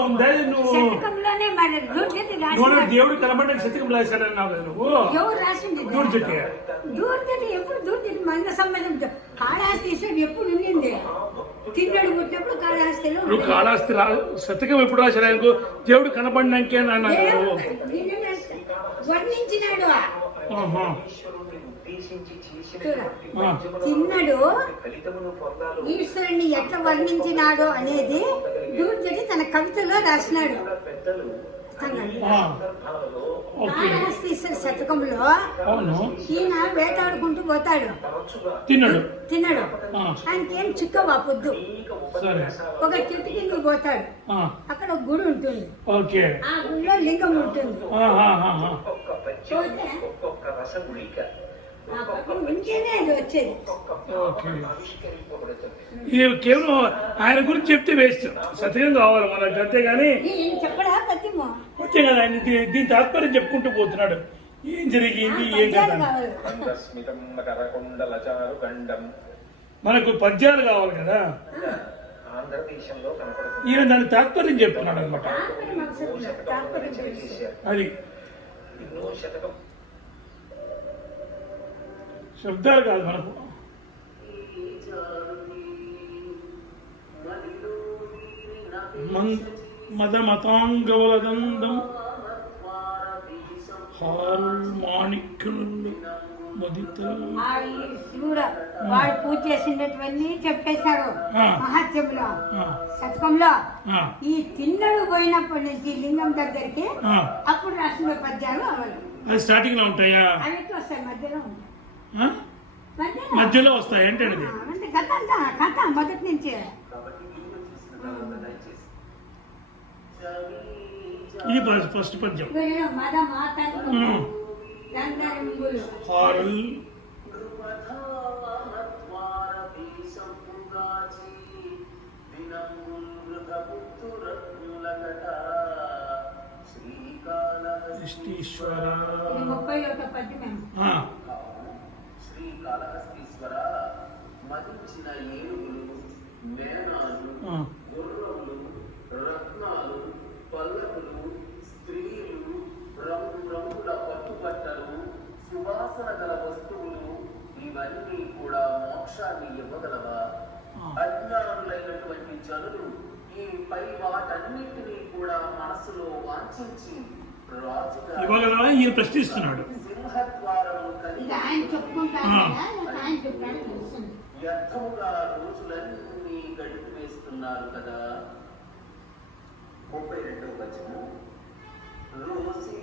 ఉందా నువ్వు శతకంలోనే మరి దూర్జటి నువ్వు రాసింది దేవుడు కనబడడానికి శతకం రాశాడన్నావు కదా నువ్వు? ఎవరు రాసింది? దూర్జటి దూర్జటి ఎప్పుడు దూర్జటి మంగ సంబంధం కాళహస్తి ఈశ్వరుడు ఎప్పుడు ఉండింది తిన్నడు పుట్టినప్పుడు కాళహస్తిలో నువ్వు ఉండింది. కాళాస్తి రా శతకం ఎప్పుడు రాశాడు ఆయనకు? దేవుడు కనబడినాకే అని అన్నాడు దేవుడు నువ్వు. నిన్ను రాస్తా- వర్ణించినాడు తిన్నడు ఈశ్వరుని ఎట్లా వర్ణించినాడు అనేది దూర్జటి తన కవితలో రాసినాడు. కాళహస్తీశ్వర శతకంలో ఈయన వేటాడుకుంటూ పోతాడు. తిన్నాడు. తినడు ఆ. ఆయనకేం చిక్కవా పొద్దు. ఒక చెట్టు కింద పోతాడు. అక్కడ ఒక గుడి ఉంటుంది. ఆ గుడిలో లింగం ఉంటుంది. ఇది కేవలం ఆయన గురించి చెప్తే వేస్ట్. సత్యం కావాలి మనకు అంతేగాని వచ్చే కదా ఆయన దీని తాత్పర్యం చెప్పుకుంటూ పోతున్నాడు. ఏం జరిగింది ఏం మనకు పద్యాలు కావాలి కదా? ఈయన దాని తాత్పర్యం చెప్తున్నాడు అనమాట. అది ఎన్నో శతకం శబ్దాలు కాదు మనకు మన్ మద మతాంగవలదండం హారుల్ మాణిక్యులు శివుడు వాడు పూజ చేసినటువన్నీ చెప్పేశాడు. ఆ. మహత్యంలో శతకంలో ఈ తిన్నడు పోయినప్పటి నుంచి లింగం దగ్గరికి. అప్పుడు రాసిన పద్యాలు అది స్టార్టింగ్లో ఉంటాయా? అవి వస్తాయి? మధ్యలో ఉంటాయి? మధ్యలో? మధ్యలో వస్తాయి అంటే కథ అంతా కథ మొదటి నుంచి. ఇది ఫస్ట్- ఫస్ట్ పద్యం వీళ్ళు మద మాతను ఉమ్. గంధర్వులు హారుల్ ఇష్టీశ్వర ఇది ముప్పై ఒకటో పద్యమే ఆ, శ్రీకాళహస్తీశ్వర మదించిన ఏనుగులు మేనాలు సువాసన గల వస్తువులు ఇవన్నీ కూడా మోక్షాన్ని ఇవ్వగలవా. అజ్ఞానులైనటువంటి జనులు ఈ పై వాటన్నిటినీ కూడా మనసులో వాంఛించి ఈయన ప్రశ్నిస్తున్నాడు. వ్యర్థముగా రోజులన్నీ గడిపి వేస్తున్నారు కదా. ముప్పై రెండవ వచనం. రోసి